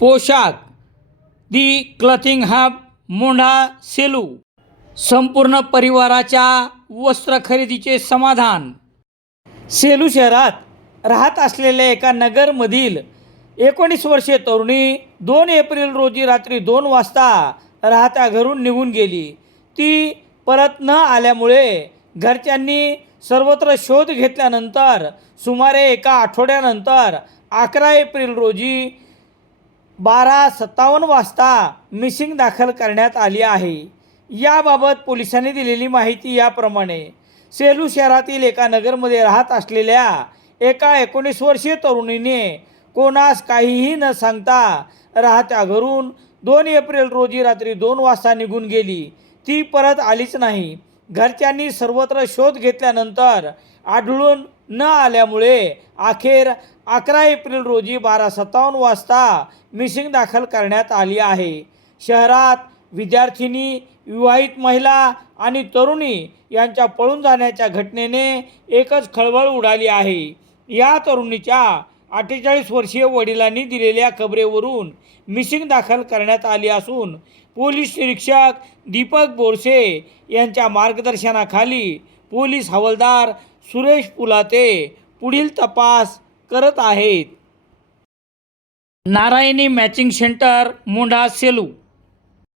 पोशाख. The clothing hub Mondha Selu. संपूर्ण परिवाराच्या वस्त्र खरेदीचे समाधान. सेलू शहरात राहत असलेल्या एका नगरमधील एकोणीस वर्षे तरुणी दोन एप्रिल रोजी रात्री दोन वाजता राहत्या घरून निघून गेली. ती परत न आल्यामुळे घरच्यांनी सर्वत्र शोध घेतल्यानंतर सुमारे एका आठवड्यानंतर अकरा एप्रिल रोजी बारा सत्तावन्न वाजता मिसिंग दाखल करण्यात आली आहे. याबाबत पोलिसांनी दिलेली माहिती याप्रमाणे सेलू शहरातील एका नगरमध्ये राहत असलेल्या एका एकोणीस वर्षीय तरुणीने कोणास काहीही न सांगता राहत्या घरून दोन एप्रिल रोजी रात्री दोन वाजता निघून गेली. ती परत आलीच नाही. घरच्यांनी सर्वत्र शोध घेतल्यानंतर आढळून न आल्यामुळे अखेर अकरा एप्रिल रोजी बारा सत्तावन्न वाजता मिसिंग दाखल करण्यात आली आहे. शहरात विद्यार्थिनी विवाहित महिला आणि तरुणी यांच्या पळून जाण्याच्या घटनेने एकच खळबळ उडाली आहे. या तरुणीच्या अठ्ठेचाळीस वर्षीय वडिलांनी दिलेल्या खबरेवरून मिसिंग दाखल करण्यात आली असून पोलीस निरीक्षक दीपक बोरसे यांच्या मार्गदर्शनाखाली पोलीस हवालदार सुरेश पुलाते पुढील तपास करत आहेत. Narayani matching centre Mondha Selu